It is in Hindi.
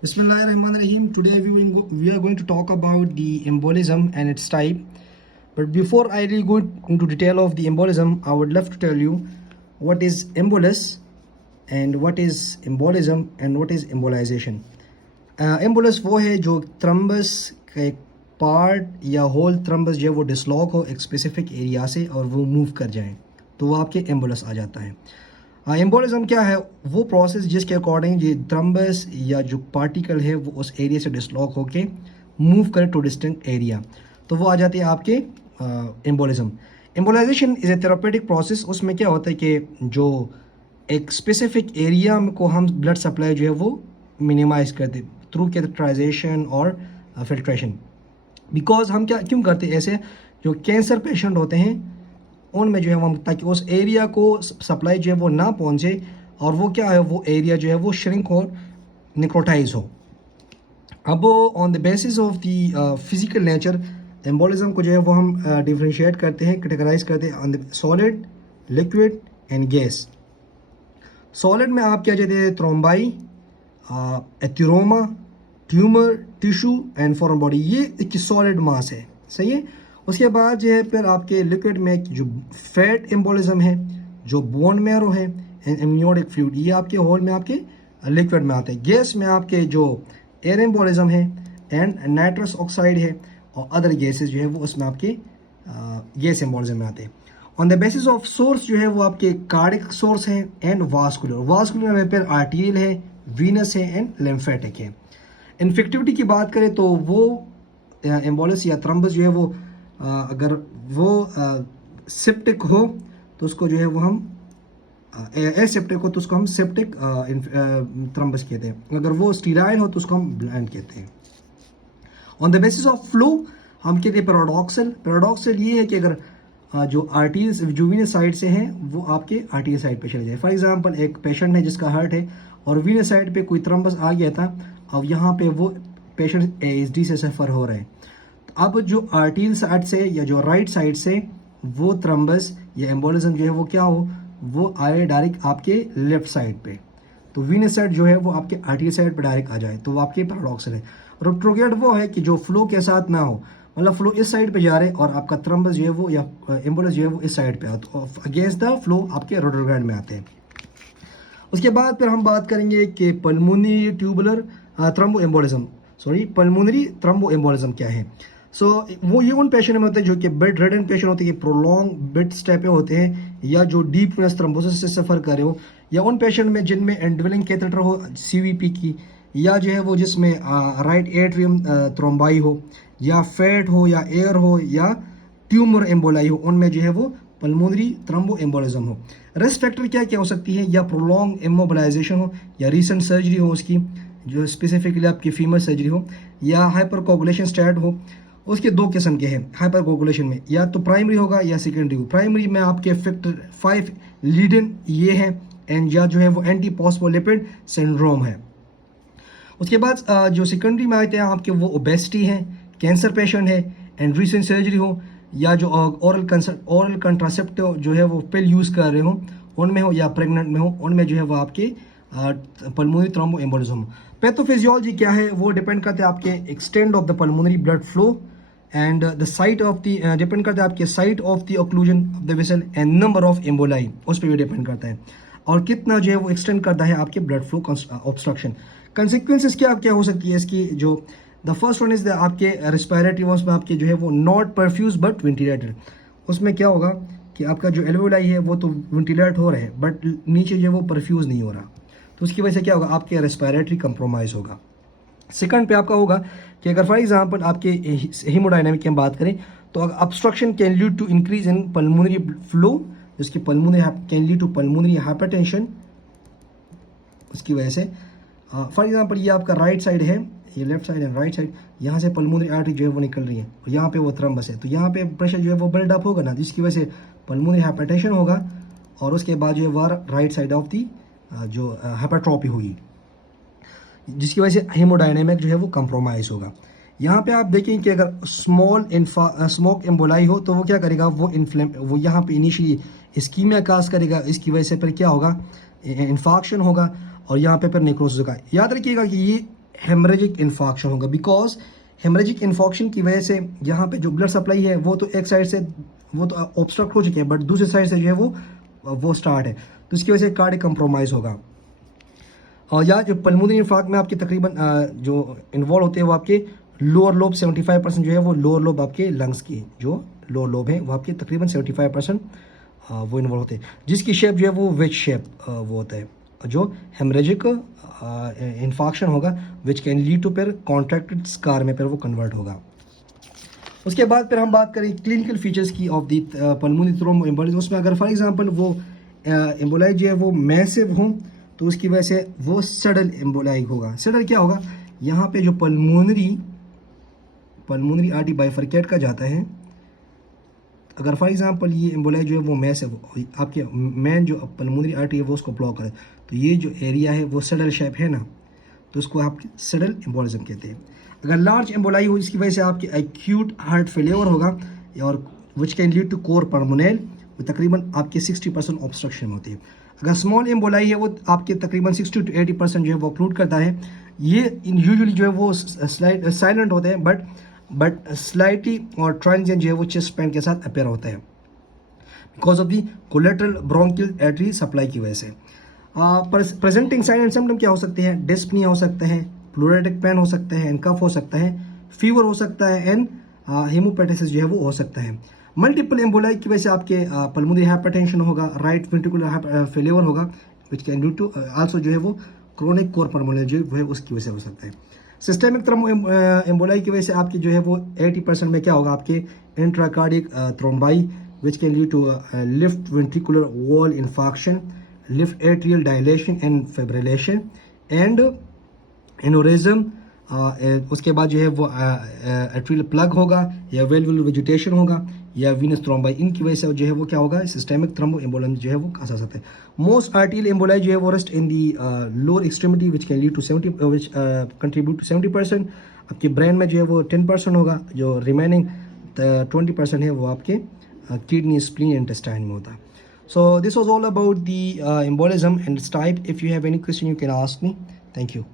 Bismillahirrahmanirrahim. Today we are going to talk about the embolism and its type. But before I really go into detail of the embolism, I would love to tell you what is embolus and what is embolism and what is embolization. एम्बुलस वो है जो थ्रम्बस का एक पार्ट या होल थ्रम्बस जो है वो डिसलॉक हो एक स्पेसिफिक एरिया से और वो मूव कर जाए, तो वो आपके एम्बुलस आ जाता है। एम्बोलिज्म क्या है? वो प्रोसेस जिसके अकॉर्डिंग ये थ्रम्बस या जो पार्टिकल है वो उस एरिया से डिसलॉक होके मूव करे टू डिस्टेंट एरिया, तो वो आ जाती है आपके embolism. Embolisation is a therapeutic process. उसमें क्या होता है कि जो एक स्पेसिफिक एरिया को हम ब्लड सप्लाई जो है वो मिनिमाइज करते थ्रू कैथेटराइजेशन और फिल्ट्रेशन। बिकॉज हम क्या क्यों करते हैं ऐसे? जो कैंसर पेशेंट होते हैं उनमें जो है वो ताकि उस एरिया को सप्लाई जो है वो ना पहुंचे और वो क्या है वो एरिया जो है वो श्रिंक और निक्रोटाइज हो। अब on the basis of the physical nature embolism को जो है वो हम डिफरेंशिएट करते हैं, कैटेगराइज करते हैं on the solid, liquid and gas. Solid में आप क्या कहते हैं? Thrombi, atheroma, tumour, tissue and foreign body, ये एक सॉलिड मास है, सही है। उसके बाद जो है फिर आपके लिक्विड में जो फैट एम्बोलिज्म है, जो बोन मैरो है एंड एमनियोटिक फ्लूइड, ये आपके होल में आपके लिक्विड में आते हैं। गैस में आपके जो एयर एम्बोलिज्म है एंड नाइट्रस ऑक्साइड है और अदर गैसेस जो है वो उसमें आपके गैस एम्बोलिज्म में आते हैं। On the basis of source जो है वो आपके कार्डिक सोर्स है एंड वास्कुलर। वास्कुलर में फिर आर्टीरियल है, वीनस है एंड लिम्फेटिक है। इन्फेक्टिविटी की बात करें तो वो एम्बोलिस या थ्रम्बस जो है वो अगर वो सेप्टिक हो तो उसको जो है वो हम एसेप्टिक हो तो उसको हम सेप्टिक थ्रम्बस कहते हैं। अगर वो स्टीराइल हो तो उसको हम ब्लाइंड कहते हैं। On the basis of flow हम कहते हैं पैराडॉक्सल। पैराडॉक्सल ये है कि अगर जो आर्टीज जुवीनस साइड से हैं वो आपके आर्टीरियल साइड पे चले जाए। फॉर एग्जांपल एक पेशेंट है जिसका हार्ट है और वीनस साइड पे कोई थ्रम्बस आ गया था, अब यहाँ पे वो पेशेंट एएसडी से सफ़र हो रहे हैं। अब जो आर्टीरियल साइड से या जो राइट साइड से वो थ्रम्बस या एम्बोलिज्म जो है वो क्या हो, वो आए डायरेक्ट आपके लेफ्ट साइड पे, तो वीनस साइड जो है वो आपके आर्टीरियल साइड पे डायरेक्ट आ जाए, तो वो आपके पैराडॉक्सल है। रेट्रोग्रेड वो है कि जो फ्लो के साथ ना हो, मतलब फ्लो इस साइड पे जा रहे और आपका थ्रम्बस जो है वो या एम्बोलिस जो है वो इस साइड पे आ, तो अगेंस्ट द फ्लो आपके रेट्रोग्रेड में आते हैं। उसके बाद फिर हम बात करेंगे कि pulmonary tubular thrombo embolism, sorry pulmonary thrombo embolism क्या है। वो ये उन पेशेंट में होते हैं जो कि बेड रेडन पेशेंट होते हैं, प्रोलॉन्ग बेड स्टे पे होते हैं या जो डीप वेनस थ्रोम्बोसिस से सफ़र कर रहे हो, या उन पेशेंट में जिनमें एंडविलिंग कैथेटर हो सीवीपी की, या जो है वो जिसमें राइट एट्रियम थ्रोम्बाई हो, या फैट हो, या एयर हो, या ट्यूमर एम्बोलाई हो, उनमें जो है वो पल्मोनरी थ्रम्बो एम्बोलिज्म हो। रिस्क फैक्टर क्या क्या हो सकती है? या प्रोलॉन्ग इमोबिलाइजेशन हो, या रीसेंट सर्जरी हो उसकी जो स्पेसिफिकली आपकी फीमेल सर्जरी हो, या हाइपर कोगुलेशन स्टेट हो। उसके दो किस्म के हैं हाइपर कोगुलेशन में, या तो प्राइमरी होगा या सेकेंडरी हो। प्राइमरी में आपके फैक्टर 5 लीडन ये है एंड या जो है वो एंटी फॉस्फोलिपिड सिंड्रोम है। उसके बाद जो सेकेंडरी में आते हैं आपके वो ओबेसिटी है, कैंसर पेशेंट है एंड रीसेंट सर्जरी हो, या जो ओरल कंट्रासेप्टिव जो है वो पिल यूज़ कर रहे हो उनमें हो, या प्रेग्नेंट में हो उनमें जो है वो आपके पल्मोनरी थ्रोम्बो एम्बोलिज्म। पैथोफिजियोलॉजी क्या है वो डिपेंड करते हैं आपके extend of the pulmonary blood flow and the site of the depend करता है आपके site of the occlusion of the vessel and number of emboli, उस पर भी डिपेंड करता है और कितना जो है वो एक्सटेंड करता है आपके ब्लड फ्लो ऑब्स्ट्रक्शन। कंसिक्वेंसेस क्या क्या हो सकती है इसकी? जो the first one is the आपके रेस्पिरेटरी, उसमें आपके जो है वो नॉट परफ्यूज बट वेंटिलेटेड। उसमें क्या होगा कि आपका जो एल्वेओलाई है वो तो वेंटिलेट हो रहा है बट नीचे जो है वो परफ्यूज नहीं हो रहा, तो उसकी वजह से क्या होगा? आपके रेस्पिरेटरी कंप्रोमाइज़ होगा। सेकंड पे आपका होगा कि अगर फॉर एग्जांपल आपके हीमोडायनामिक की हम बात करें तो अगर can lead to increase in pulmonary flow, जिसकी pulmonary can lead to pulmonary hypertension. उसकी वजह से फॉर एग्जांपल ये आपका राइट साइड है, ये लेफ्ट साइड है, राइट साइड, यहाँ से पल्मोनरी आर्टरी जो है वो निकल रही है और यहाँ पे वो थ्रम्बस है, तो यहाँ पे प्रेशर जो है वो बिल्डअप होगा ना, जिसकी वजह से पल्मोनरी हाइपरटेंशन होगा और उसके बाद जो है वो राइट साइड ऑफ दी जो हाइपरट्रॉपी होगी, जिसकी वजह से हीमोडायनेमिक जो है वो कंप्रोमाइज़ होगा। यहाँ पे आप देखें कि अगर स्मोक एम्बोलाई हो तो वो क्या करेगा? वो यहाँ पे इनिशियली इस्कीमिया काज करेगा, इसकी वजह से फिर क्या होगा? इन्फाक्शन होगा और यहाँ पे फिर नेक्रोसिस होगा। याद रखिएगा कि ये हेमरेजिक इन्फॉक्शन होगा, बिकॉज हेमरेजिक इन्फॉक्शन की वजह से यहाँ पे जो ब्लड सप्लाई है वो तो एक साइड से वो तो ऑब्स्ट्रक्ट हो चुके हैं, बट दूसरी साइड से जो है वो स्टार्ट है, तो इसकी वजह से कार्डियक कंप्रोमाइज़ होगा। और या जो पल्मोनरी इन्फार्क्ट में आपके तकरीबन जो इन्वॉल्व होते हैं वो आपके लोअर लोब 75% जो है वो लोअर लोब आपके लंग्स की जो लोअर लोब है वो आपके तकरीबन 75% वो इन्वॉल्व होते हैं, जिसकी शेप जो है वो वेज शेप वो होता है, जो हेमरेजिक इन्फाक्शन होगा विच कैन लीड टू फिर कॉन्ट्रैक्टेड स्कार में फिर वो कन्वर्ट होगा। उसके बाद फिर हम बात करें क्लिनिकल फीचर्स की ऑफ दी पल्मोनरी थ्रोम्बोएम्बोलिज्म। उसमें अगर फॉर एग्जांपल वो एम्बोलाई जो है वो मैसिव हो तो उसकी वजह से वो सडल एम्बोलाई होगा। सडल क्या होगा, यहाँ पे जो पल्मोनरी आर्टरी बाइफरकेट का जाता है, अगर फॉर एग्जांपल ये एम्बोलाई जो है वो मैसिव आपके मेन जो पल्मोनरी आर्टरी है वो उसको ब्लॉक करे, तो ये जो एरिया है वो सडल शेप है ना, तो उसको आप सडल एम्बोलिज्म कहते हैं। अगर लार्ज एम्बोलाई हो इसकी वजह से आपकी एक्यूट हार्ट फेलियर होगा और which can lead to cor pulmonale, तकरीबन आपके 60% ऑब्स्ट्रक्शन होती है। अगर स्मॉल एम्बोलाई है वो आपके तकरीबन 60 to 80% जो है वो ऑक्लूड करता है। ये यूजुअली जो है वो साइलेंट होते हैं बट स्लाइटली और ट्रांजिएंट जो है वो चेस्ट पेन के साथ अपेयर होता है because of the collateral bronchial artery supply की वजह से। प्रेजेंटिंग साइन एंड सिम्टम क्या हो सकते हैं, डिस्पनिया हो सकते हैं, प्लूरेटिक पेन हो सकते हैं एंड कफ हो सकता है, फीवर हो सकता है एंड हेमोपेटाइटिस जो है वो हो सकता है। मल्टीपल एम्बोलाई की वजह से आपके पल्मोनरी हाइपरटेंशन होगा, राइट वेंट्रिकुलर फेलियर होगा which can due to also जो है वो क्रोनिक कोर परमोनेल जो है उसकी वजह से हो सकता है। सिस्टेमिक एम्बोलाई की वजह से आपकी जो है वो 80% में क्या होगा, आपके intracardiac thrombi which can lead to left ventricular wall infarction, left atrial dilation and fibrillation and aneurysm. उसके बाद जो है वो एट्रियल प्लग होगा या वेल्वुलर वेजिटेशन होगा या वीनस थ्रोम्बाई, इनकी वजह से जो है वो क्या होगा, सिस्टेमिक थ्रोम्बोएम्बोलिज्म जो है वो कहा जा सकता है। मोस्ट आर्टियल एम्बोलाई जो है वो rest in the lower extremity which can lead to 70 which contribute to 70%। आपके ब्रेन में जो है वो 10% होगा, जो रिमेनिंग 20% है वो आपके किडनी, स्प्लीन, इंटेस्टाइन में होता है। So this was all about the embolism and its type. If you have any question you can ask me. Thank you.